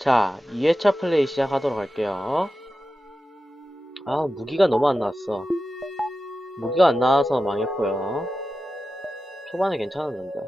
자, 2회차 플레이 시작하도록 할게요. 아, 무기가 너무 안 나왔어. 무기가 안 나와서 망했고요. 초반에 괜찮았는데.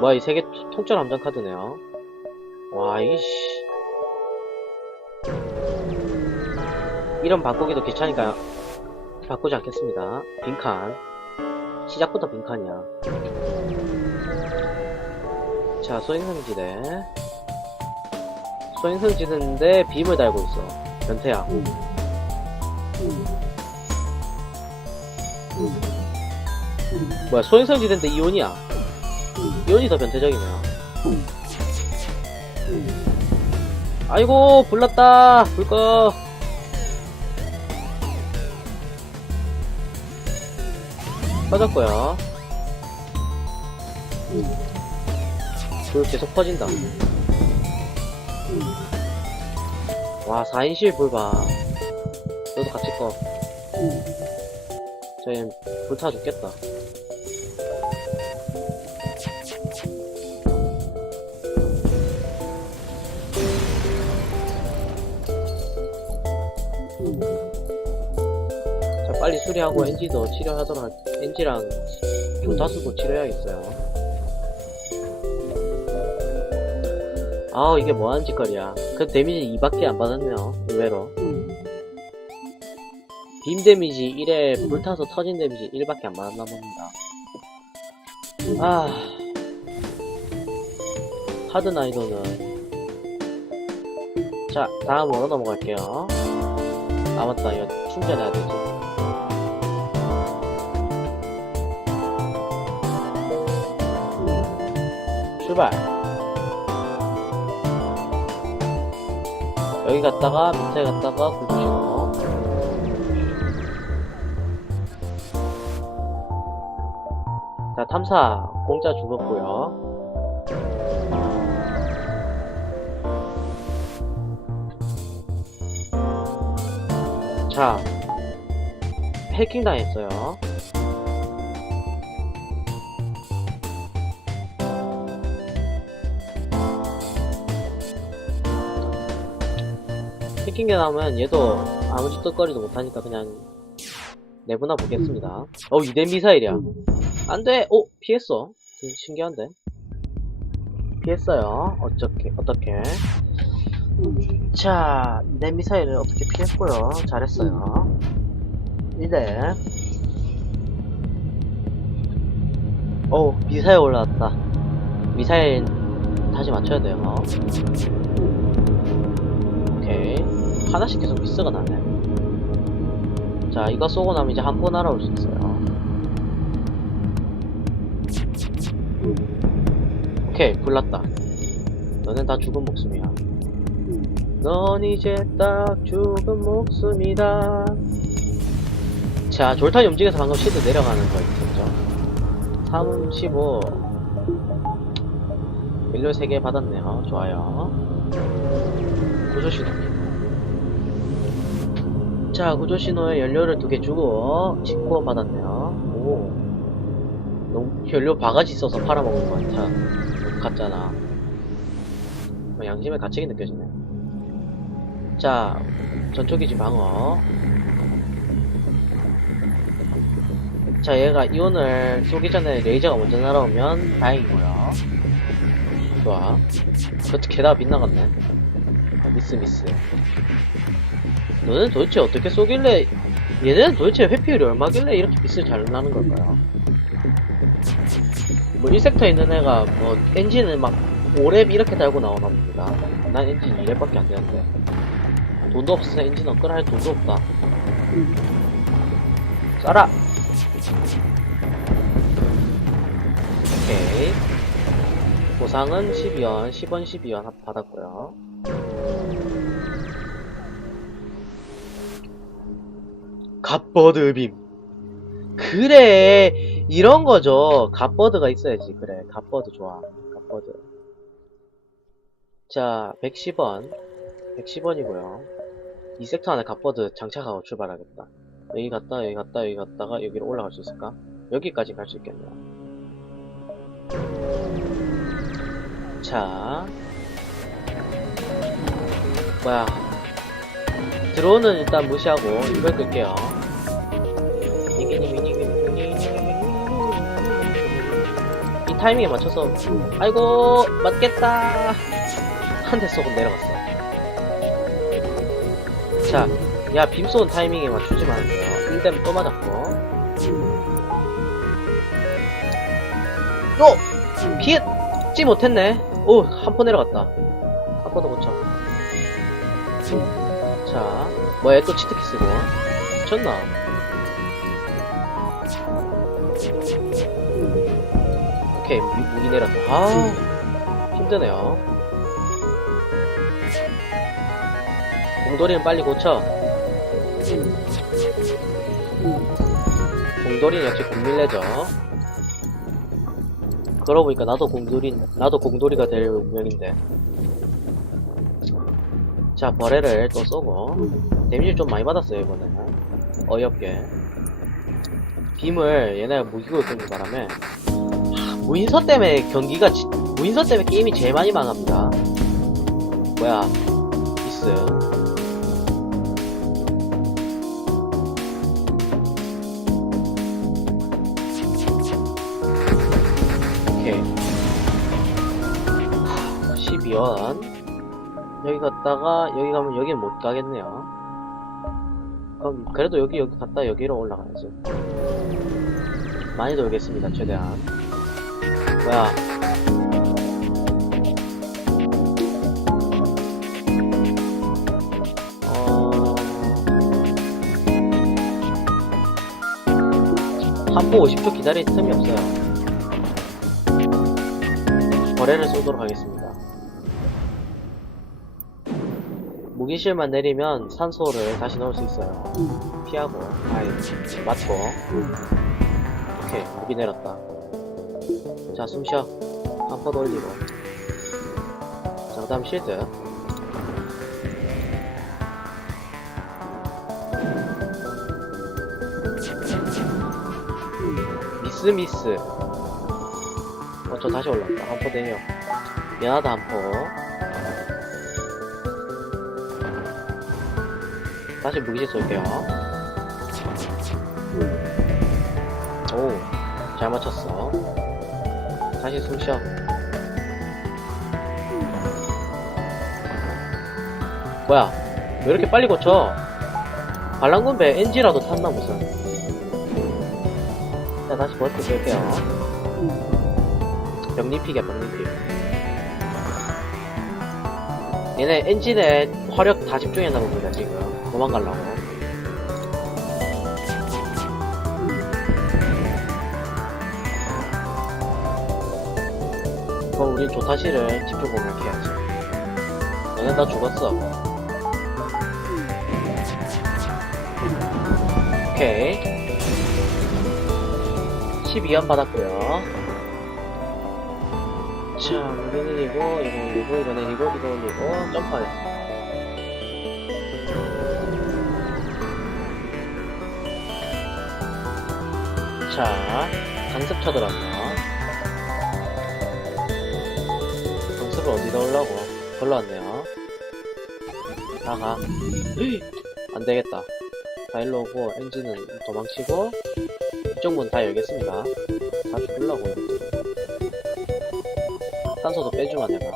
뭐야, 이 세계 통절 함정 카드네요. 와, 이씨. 이름 바꾸기도 귀찮으니까 바꾸지 않겠습니다. 빈칸. 시작부터 빈칸이야. 자, 소행성지대. 소행성지대인데 빔을 달고 있어. 변태야. 뭐야, 소행성지대인데 이온이야. 이온이 더 변태적이네요. 아이고, 불났다. 불 꺼. 꺼졌고요. 불 계속 퍼진다. 와, 4인실 불 봐. 너도 같이 꺼. 저희 불타 죽겠다. 자, 빨리 수리하고 엔지도 치료하도록 할, 엔지랑 조타수도 치료해야겠어요. 아우, 이게 뭐하는 짓거리야. 그 데미지 2밖에 안 받았네요. 의외로. 빔 데미지 1에 불타서 터진 데미지 1밖에 안 받았나 봅니다. 아. 하드 난이도는. 자, 다음으로 넘어갈게요. 아, 맞다. 이거 충전해야 되지. 출발. 여기 갔다가 밑에 갔다가 굴신호. 자, 탐사 공짜 죽었고요. 자, 해킹 당했어요. 해킹게 나오면 얘도 아무 짓거리도 못하니까 그냥 내보나 보겠습니다. 어, 이대 미사일이야. 안 돼! 오! 피했어. 좀 신기한데? 피했어요. 어떻게, 어떻게. 자, 이대 미사일을 어떻게 피했고요. 잘했어요. 이대. 오, 미사일 올라왔다. 미사일 다시 맞춰야 돼요. 오케이. 하나씩 계속 미스가 나네. 자, 이거 쏘고 나면 이제 한 번 알아올 수 있어요. 오케이, 불났다. 너는 다 죽은 목숨이야. 넌 이제 딱 죽은 목숨이다. 자, 졸탄이 움직여서 방금 시드 내려가는 거 있었죠? 3, 15. 연료 3개 받았네요. 좋아요. 구조신호. 자, 구조신호에 연료를 두 개 주고, 직구원 받았네요. 오. 너무 연료 바가지 있어서 팔아먹은 것 같아. 같잖아. 뭐 양심의 가책이 느껴지네. 자, 전초기지 방어. 자, 얘가 이온을 쏘기 전에 레이저가 먼저 날아오면 다행이고요. 좋아. 그것도 게다가 빗나갔네. 미스. 너는 도대체 어떻게 쏘길래, 얘네는 도대체 회피율이 얼마길래 이렇게 미스 잘 나는 걸까요? 뭐 1섹터에 있는 애가 뭐 엔진을 막 5렙 이렇게 달고 나오나 봅니다. 난 엔진 2렙밖에 안 되는데. 돈도 없어서 엔진 업그레이드 할 돈도 없다. 쏴라! 오케이. 보상은 12원, 10원, 12원 받았고요. 갓버드 빔. 그래! 이런 거죠. 갓버드가 있어야지. 그래. 갓버드 좋아. 갓버드. 자, 110원. 110원이고요. 이 섹터 안에 갓버드 장착하고 출발하겠다. 여기 갔다, 여기 갔다, 여기 갔다가 여기로 올라갈 수 있을까? 여기까지 갈 수 있겠네요. 자, 뭐야. 드론은 일단 무시하고 이걸 끌게요. 타이밍에 맞춰서 아이고 맞겠다 한 대 쏘고 내려갔어. 자, 야 빔 쏘는 타이밍에 맞추지 마세요. 1댐 또 맞았고. 어! 피했지 못했네. 오, 한포 내려갔다. 한 포도 못 쳐. 자, 뭐야, 또 치트키 쓰고. 미쳤나? 오케이, 무, 무기 내렸다. 아, 힘드네요. 공돌이는 빨리 고쳐. 공돌이는 역시 공밀레죠. 그러고 보니까 나도 공돌이, 나도 공돌이가 될 운명인데. 자, 버레를 또 쏘고. 데미지 좀 많이 받았어요, 이번에는. 어이없게. 빔을 얘네가 무기고 끄는 바람에. 하, 무인서 때문에 경기가, 지- 무인서 때문에 게임이 제일 많이 망합니다. 뭐야, 미스. 오케이. 12원. 여기 갔다가, 여기 가면 여기는 못 가겠네요. 그럼, 그래도 여기, 여기 갔다 여기로 올라가야지. 많이 돌겠습니다, 최대한. 뭐야. 어... 한포 50초 기다릴 틈이 없어요. 거래를 쏘도록 하겠습니다. 무기실만 내리면 산소를 다시 넣을 수 있어요. 피하고, 아이, 맞고. 오케이, 무기 내렸다. 자, 숨 쉬어. 한 번 올리고. 자, 그 다음 실드. 미스, 미스. 어, 저 다시 올라왔다. 한 포 내려. 미안하다, 한 포. 다시 무기질 쏠게요. 오, 잘 맞췄어. 다시 숨 쉬어. 뭐야, 왜 이렇게 빨리 고쳐? 반란군배 NG라도 탔나 무슨. 자, 다시 버스 쓸게요. 병리픽이야, 병리픽. 얘네 엔진에 화력 다 집중했나 봅니다, 지금. 도망가려고. 그럼 우린 조타시를 집중 공략해야지. 너네 다 죽었어. 오케이. 12연 받았고요. 자, 이거 내리고, 이거 올리고, 이거 내리고, 이거 올리고, 점프하겠습니다. 자, 강습 쳐들었네 요. 강습을 어디다 올라고? 걸로 왔네요. 다가. 안 되겠다. 다 일로 오고, 엔진은 도망치고, 이쪽 문 다 열겠습니다. 다 죽으려고. 산소도 빼주마, 내가.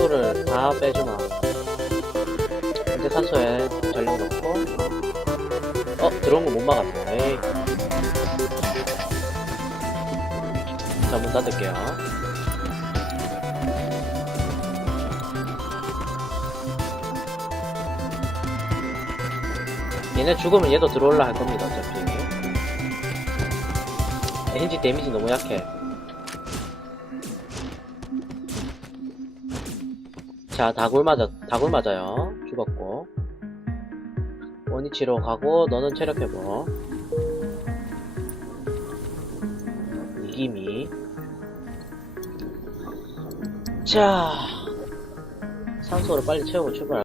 야, 산소를 다 빼주마. 이제 산소에 전력 넣고, 어, 들어온 거 못 막았네. 에이. 자, 문 닫을게요. 얘네 죽으면 얘도 들어올라 할 겁니다, 어차피. 엔진 데미지 너무 약해. 자, 다굴 맞아, 다굴 맞아요. 죽었고. 원위치로 가고, 너는 체력 회복. 이기미. 자, 산소를 빨리 채우고 출발.